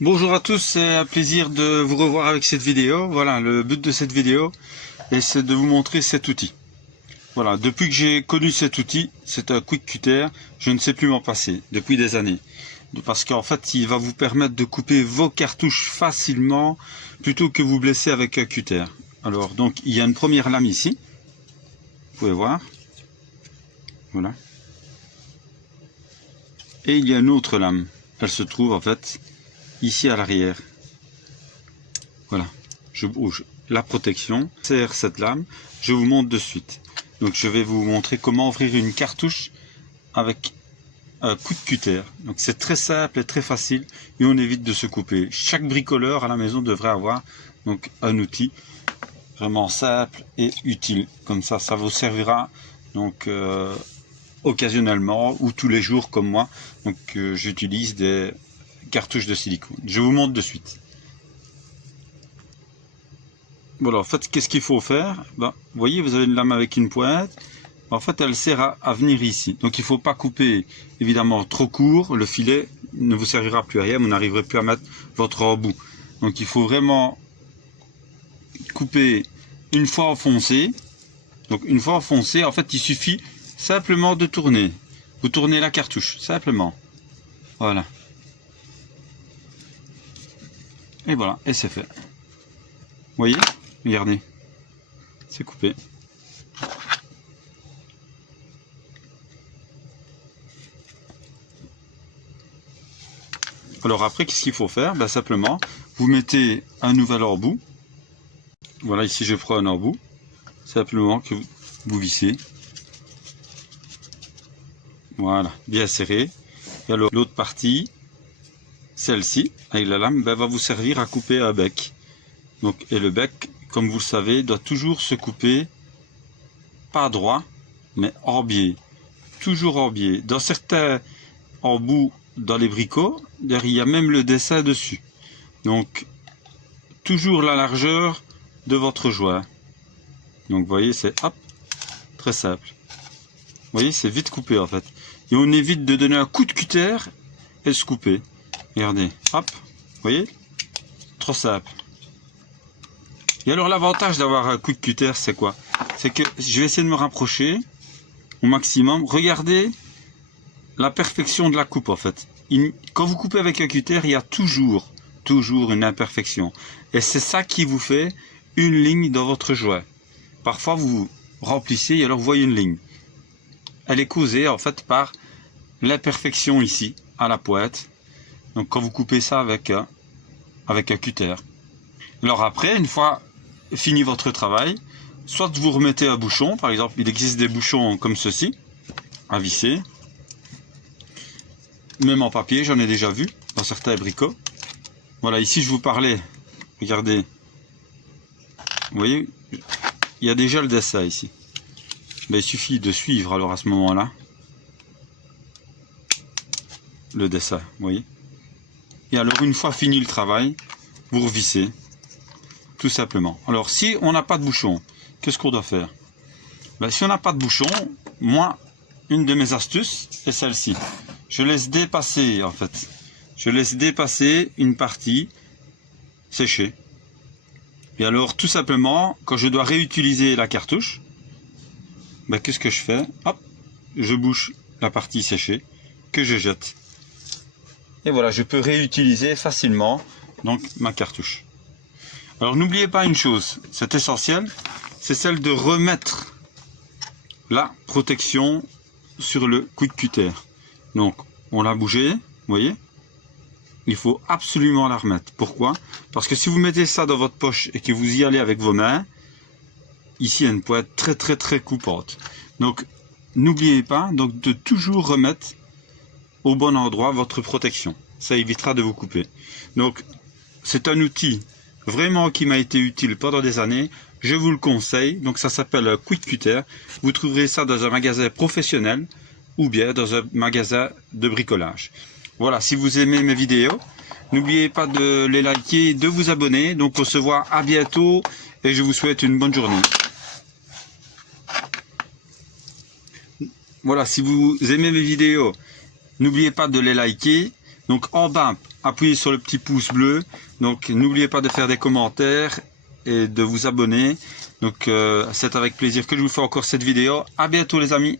Bonjour à tous, c'est un plaisir de vous revoir avec cette vidéo. Voilà, le but de cette vidéo, c'est de vous montrer cet outil. Voilà, depuis que j'ai connu cet outil, c'est un quick cutter, je ne sais plus m'en passer depuis des années. Parce qu'en fait, il va vous permettre de couper vos cartouches facilement plutôt que vous blesser avec un cutter. Alors, donc, il y a une première lame ici. Vous pouvez voir. Voilà. Et il y a une autre lame. Elle se trouve en fait ici à l'arrière. Voilà, je bouge la protection, serre cette lame, je vous montre de suite. Donc je vais vous montrer comment ouvrir une cartouche avec un coup de cutter. Donc c'est très simple et très facile et on évite de se couper. Chaque bricoleur à la maison devrait avoir donc un outil vraiment simple et utile. Comme ça vous servira donc occasionnellement ou tous les jours comme moi. Donc j'utilise des cartouches de silicone. Je vous montre de suite. Voilà, en fait, qu'est-ce qu'il faut faire? Vous voyez, vous avez une lame avec une pointe. En fait, elle sert à venir ici. Donc, il ne faut pas couper, évidemment, trop court. Le filet ne vous servira plus à rien. Vous n'arriverez plus à mettre votre embout. Donc, il faut vraiment couper une fois enfoncé. Donc, une fois enfoncé, en fait, il suffit simplement de tourner. Vous tournez la cartouche, simplement. Voilà. Et voilà, et c'est fait. Vous voyez? Regardez. C'est coupé. Alors après, qu'est-ce qu'il faut faire? Simplement, vous mettez un nouvel embout. Voilà, ici je prends un embout. Simplement que vous vissez. Voilà, bien serré. Et alors l'autre partie, celle-ci, avec la lame, va vous servir à couper un bec. Donc, et le bec, comme vous le savez, doit toujours se couper, pas droit, mais en biais. Toujours en biais. Dans certains embouts, dans les bricots, il y a même le dessin dessus. Donc, toujours la largeur de votre joint. Donc, vous voyez, c'est hop, très simple. Vous voyez, c'est vite coupé en fait. Et on évite de donner un coup de cutter et se couper. Regardez, hop, vous voyez, trop simple. Et alors l'avantage d'avoir un quick cutter, c'est quoi? C'est que je vais essayer de me rapprocher au maximum. Regardez la perfection de la coupe en fait. Quand vous coupez avec un cutter, il y a toujours une imperfection. Et c'est ça qui vous fait une ligne dans votre joint. Parfois vous remplissez et alors vous voyez une ligne. Elle est causée en fait par l'imperfection ici, à la pointe. Donc quand vous coupez ça avec un cutter. Alors après, une fois fini votre travail, soit vous remettez un bouchon, par exemple, il existe des bouchons comme ceci, à visser. Même en papier, j'en ai déjà vu dans certains abricots. Voilà, ici je vous parlais, regardez, vous voyez, il y a déjà le dessin ici. Il suffit de suivre alors à ce moment-là le dessin, vous voyez. Et alors une fois fini le travail, vous revissez. Tout simplement. Alors si on n'a pas de bouchon, qu'est-ce qu'on doit faire? Si on n'a pas de bouchon, moi, une de mes astuces est celle-ci. Je laisse dépasser en fait. Je laisse dépasser une partie séchée. Et alors tout simplement, quand je dois réutiliser la cartouche, qu'est-ce que je fais? Hop, je bouche la partie séchée que je jette. Et voilà, je peux réutiliser facilement donc ma cartouche. Alors n'oubliez pas une chose, c'est essentiel, c'est celle de remettre la protection sur le quick cutter. Donc on l'a bougé, vous voyez, il faut absolument la remettre. Pourquoi? Parce que si vous mettez ça dans votre poche et que vous y allez avec vos mains, ici il y a une pointe très coupante. Donc n'oubliez pas donc de toujours remettre au bon endroit votre protection. Ça évitera de vous couper. Donc c'est un outil vraiment qui m'a été utile pendant des années, je vous le conseille. Donc ça s'appelle Quick Cutter. Vous trouverez ça dans un magasin professionnel ou bien dans un magasin de bricolage. Voilà, si vous aimez mes vidéos, n'oubliez pas de les liker, de vous abonner. Donc on se voit à bientôt et je vous souhaite une bonne journée. Voilà, si vous aimez mes vidéos, n'oubliez pas de les liker. Donc en bas, appuyez sur le petit pouce bleu. Donc n'oubliez pas de faire des commentaires et de vous abonner. Donc c'est avec plaisir que je vous fais encore cette vidéo. À bientôt les amis.